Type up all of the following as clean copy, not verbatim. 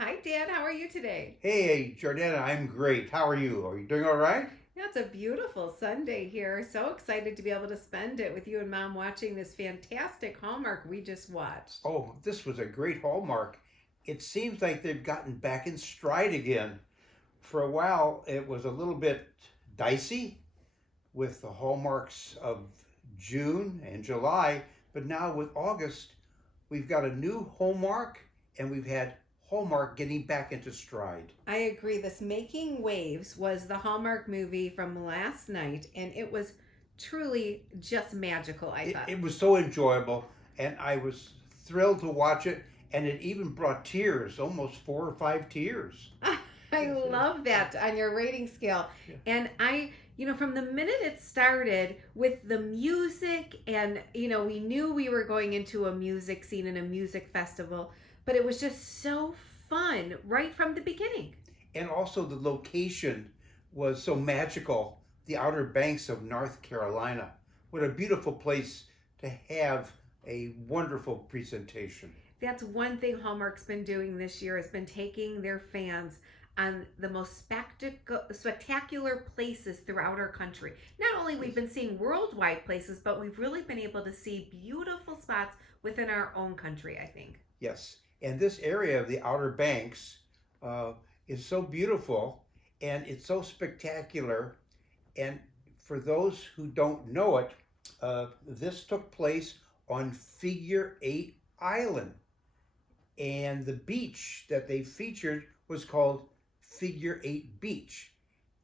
Hi, Dan. How are you today? Hey, Jordana, I'm great. How are you? Are you doing all right? Yeah, it's a beautiful Sunday here. So excited to be able to spend it with you and Mom watching this fantastic Hallmark we just watched. Oh, this was a great Hallmark. It seems like they've gotten back in stride again. For a while, it was a little bit dicey with the Hallmarks of June and July, but now with August, we've got a new Hallmark and we've had Hallmark getting back into stride. I agree. This Making Waves was the Hallmark movie from last night, and it was truly just magical, I It, thought. it was so enjoyable, and I was thrilled to watch it, and it even brought tears, almost 4 or 5 tears. I Yes, yes. love that on your rating scale. Yeah. And from the minute it started with the music, and, we knew we were going into a music scene and a music festival, but it was just so fun right from the beginning. And also the location was so magical, the Outer Banks of North Carolina. What a beautiful place to have a wonderful presentation. That's one thing Hallmark's been doing this year has been taking their fans on the most spectacular places throughout our country. Not only we've been seeing worldwide places, but we've really been able to see beautiful spots within our own country, I think. Yes, and this area of the Outer Banks uh, is so beautiful and it's so spectacular. And for those who don't know it, this took place on Figure Eight Island. And the beach that they featured was called Figure Eight Beach.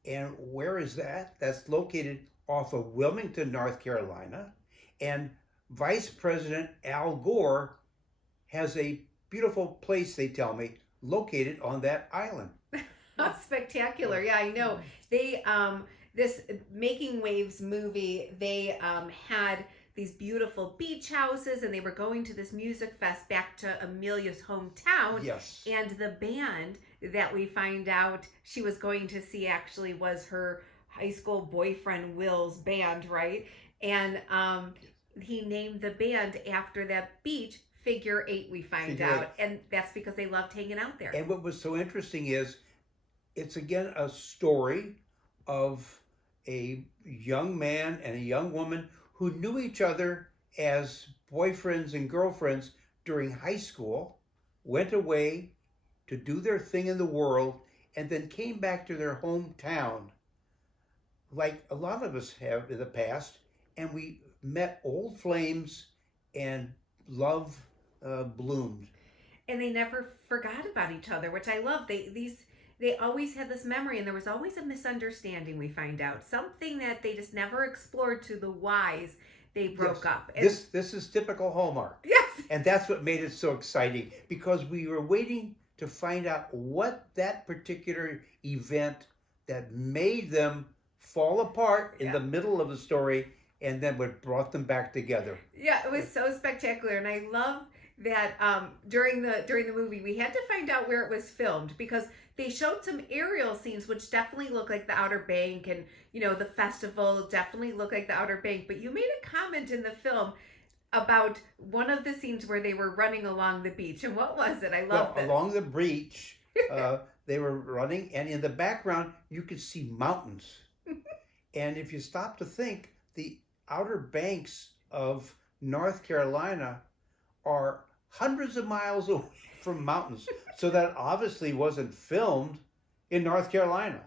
And where is that? That's located off of Wilmington, North Carolina. And Vice President Al Gore has a beautiful place, they tell me, located on that island. Spectacular. Yeah, I know. They this Making Waves movie, they had these beautiful beach houses, and they were going to this music fest back to Amelia's hometown, Yes. and the band that we find out she was going to see actually was her high school boyfriend Will's band, right? And he named the band after that beach, Figure Eight, we find Figure Eight. out, and that's because they love hanging out there. And what was so interesting is it's again a story of a young man and a young woman who knew each other as boyfriends and girlfriends during high school, went away to do their thing in the world, and then came back to their hometown, like a lot of us have in the past, and we met old flames and love bloomed. And they never forgot about each other, which I love. They always had this memory, and there was always a misunderstanding. We find out something that they just never explored to the whys. They broke Yes, up. And this is typical Hallmark. yes, And that's what made it so exciting because we were waiting to find out what that particular event that made them fall apart in yeah, the middle of the story and then what brought them back together. yeah, it was so spectacular, and I love that during the movie we had to find out where it was filmed because they showed some aerial scenes which definitely look like the Outer Bank, and the festival definitely looked like the Outer Bank. But you made a comment in the film about one of the scenes where they were running along the beach, and what was it? I Well, love this. along the beach, they were running, and in the background, you could see mountains. And if you stop to think, the Outer Banks of North Carolina are hundreds of miles away from mountains. So that obviously wasn't filmed in North Carolina.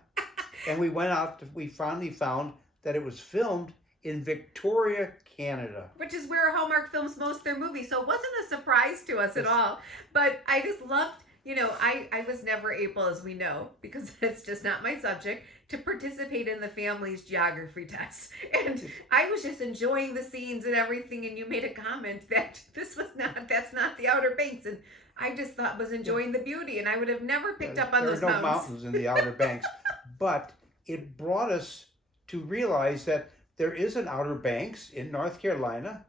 And we finally found that it was filmed in Victoria, Canada. Which is where Hallmark films most of their movies, so it wasn't a surprise to us at Yes. all. But I just loved, I was never able, as we know, because it's just not my subject, to participate in the family's geography test. And I was just enjoying the scenes and everything, and you made a comment that that's not the Outer Banks, and I just thought was enjoying the beauty, and I would have never picked up on There those are no mountains. mountains in the Outer Banks, but it brought us to realize that there is an Outer Banks in North Carolina,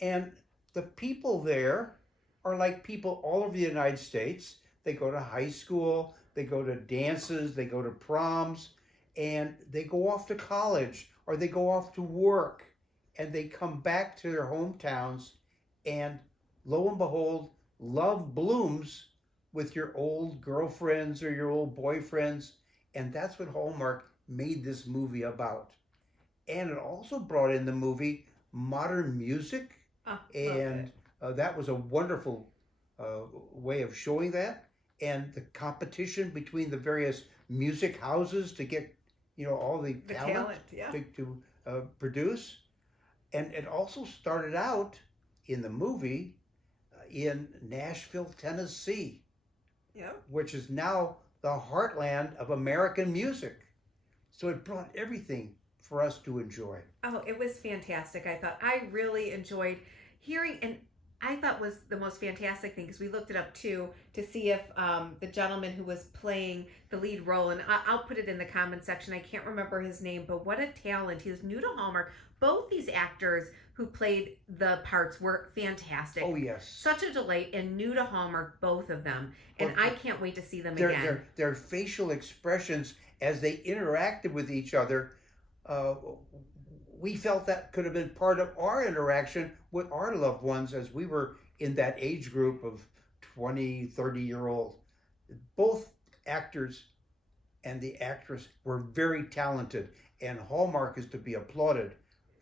and the people there are like people all over the United States. They go to high school, they go to dances, they go to proms, and they go off to college or they go off to work, and they come back to their hometowns, and lo and behold, love blooms with your old girlfriends or your old boyfriends. And that's what Hallmark made this movie about. And it also brought in the movie modern music. Oh, And that was a wonderful way of showing that. And the competition between the various music houses to get, all the talent yeah. to produce. And it also started out in the movie in Nashville, Tennessee, Yeah. which is now the heartland of American music. So it brought everything for us to enjoy. Oh, it was fantastic. I really enjoyed hearing, and I thought was the most fantastic thing because we looked it up too to see if the gentleman who was playing the lead role, and I'll put it in the comment section. I can't remember his name, but what a talent. He was new to Hallmark. Both these actors who played the parts were fantastic. Oh, yes. Such a delight, and new to Hallmark, both of them. And I can't wait to see them Their, again. their facial expressions as they interacted with each other, we felt that could have been part of our interaction with our loved ones as we were in that age group of 20, 30-year-old. Both actors and the actress were very talented, and Hallmark is to be applauded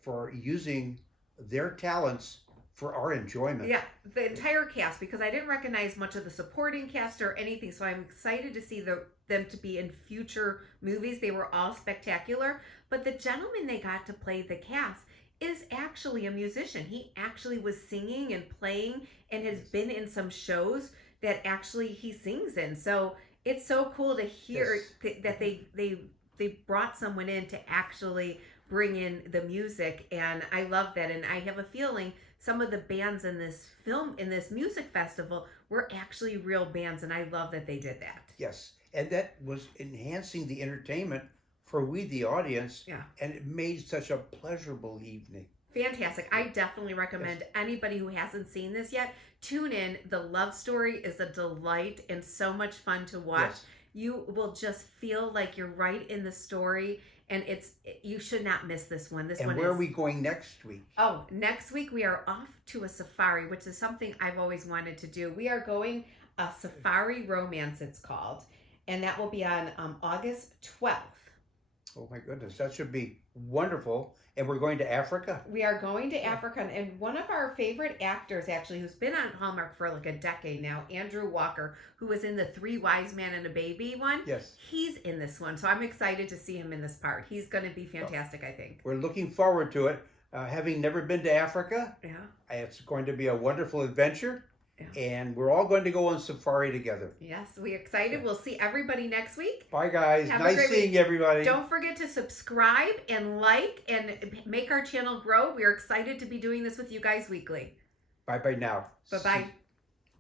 for using their talents for our enjoyment. Yeah, the entire cast, because I didn't recognize much of the supporting cast or anything, so I'm excited to see them to be in future movies. They were all spectacular, but the gentleman they got to play the cast is actually a musician. He actually was singing and playing and has been in some shows that actually he sings in. So it's so cool to hear that they brought someone in to actually bring in the music, and I love that. And I have a feeling some of the bands in this film, in this music festival, were actually real bands, and I love that they did that. Yes, and that was enhancing the entertainment for we, the audience, Yeah. and it made such a pleasurable evening. Fantastic. I definitely recommend anybody who hasn't seen this yet, tune in. The love story is a delight and so much fun to watch. Yes. You will just feel like you're right in the story, and you should not miss this one. And where are we going next week? Oh, next week we are off to a safari, which is something I've always wanted to do. We are going a safari romance, it's called, and that will be on August 12th. Oh my goodness, that should be wonderful. And we're going to Africa? We are going to Africa, and one of our favorite actors, actually, who's been on Hallmark for like a decade now, Andrew Walker, who was in the Three Wise Men and a Baby one. Yes. He's in this one, so I'm excited to see him in this part. He's going to be fantastic, I think. We're looking forward to it. Having never been to Africa, it's going to be a wonderful adventure. Yeah. And we're all going to go on safari together. Yes, we're excited. Yeah. We'll see everybody next week. Bye, guys. Nice seeing everybody. Don't forget to subscribe and like and make our channel grow. We're excited to be doing this with you guys weekly. Bye-bye now. Bye-bye.